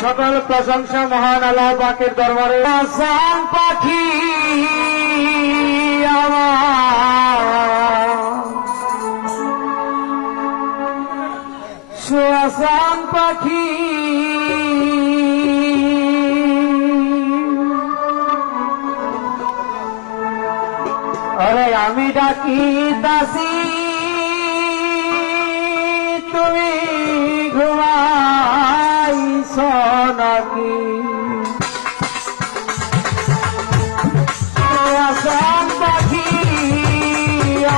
সকল প্রশংসা মহান আল্লাহ পাকের দরবারে। আসান পাখি আমার সুয়াসান পাখি আরে আমি ডাকি দাসি তুমি ঘুমাইছ নাকি? সুয়াসান পাখি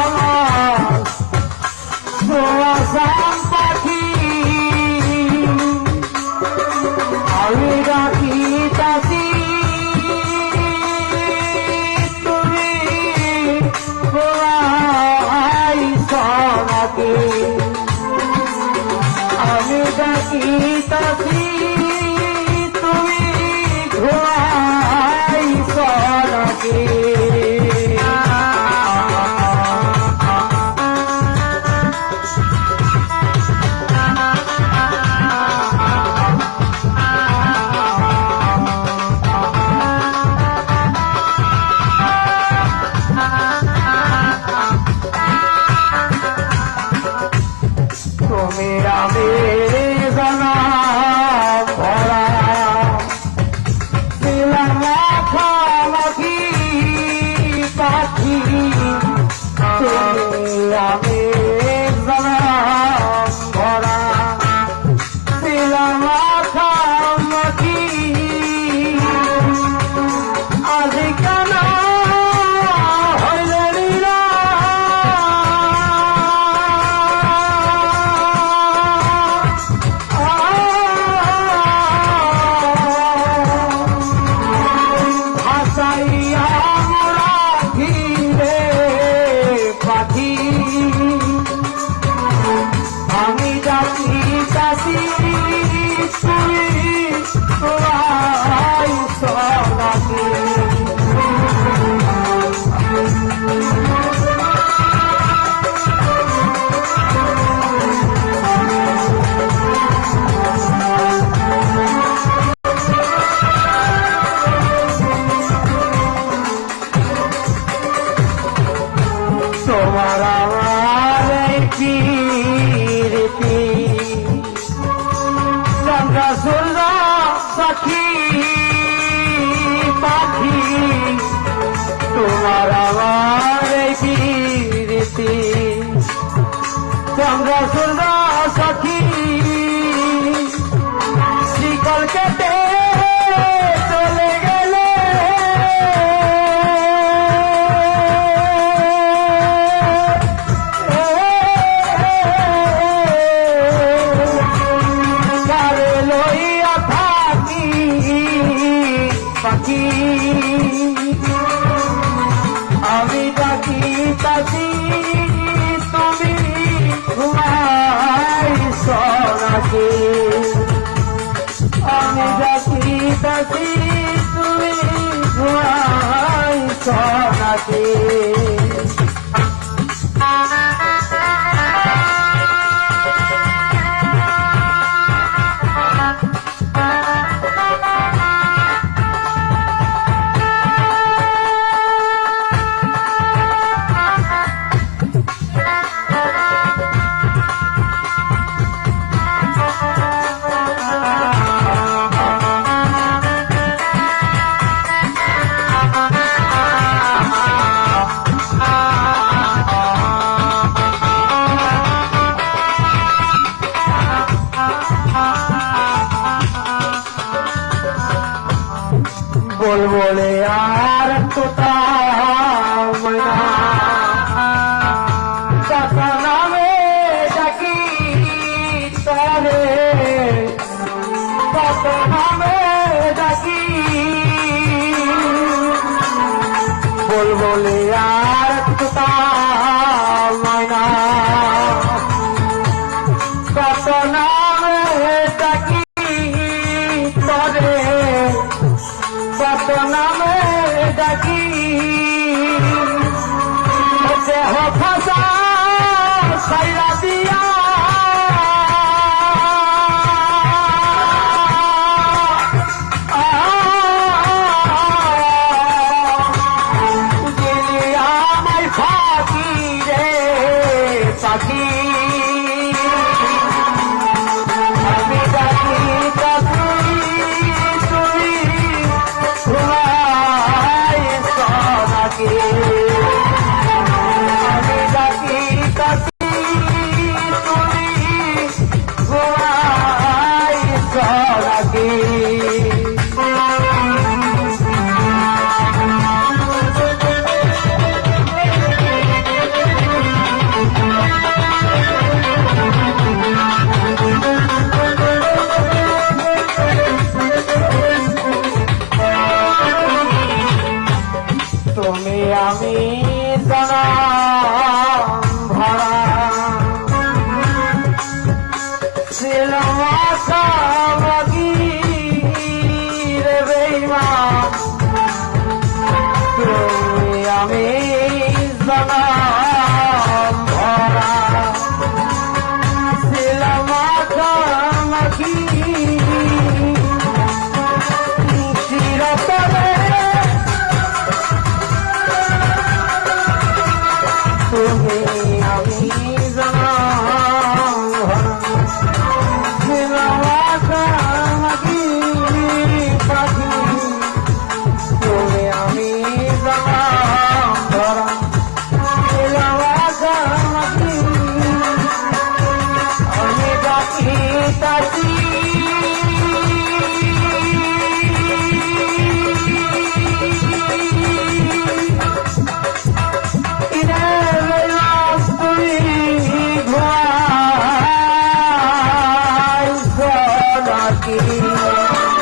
আমার সুয়াসান পাখি আমি ডাকি দাসি তুমি ঘুমাইছ নাকি? আমি ডাকি তাসি তুমি ঘুমাইছ নাকি? তুমি আমি জানা ভরা ছিলাম মাখামাখি পাখি। তুমি আমি জানা ভরা ছিলাম মাখামাখি। আজ কেন হইলে লীলা আমি ডাকি দাসি তুমি ঘুমাইছ নাকি? তোমার আমার প্রীতি চন্দ্র সূর্য সখী পাখি। তোমার আমার প্রীতি চন্দ্র সূর্য সখী শিকল কেটে চলে গেলে লইয়া থাকি পাখি। আমি ডাকি তাসি তুমি ঘুমাইছ নাকি? আমি ডাকি তাসি তুমি ঘুমাইছ নাকি? বলবলে আর তোতা ময়না কত নামে ডাকি তরে কত নামে ডাকি। বলবলে আর তোতা ময়না কত নামে ডাকি তরে কত নামে ডাকি। দেহ ফাঁসা সাইরা দিয়া পাখি তুমি আমি জনম ভরা ছিলাম আশাবাদী রে বেঈমান তুমি আমি জনম ভরা ছিলাম আশাবাদী চিরতরে তুমি আমি পাখি তুমি আমি আমি ডাকি তাকি Thank you.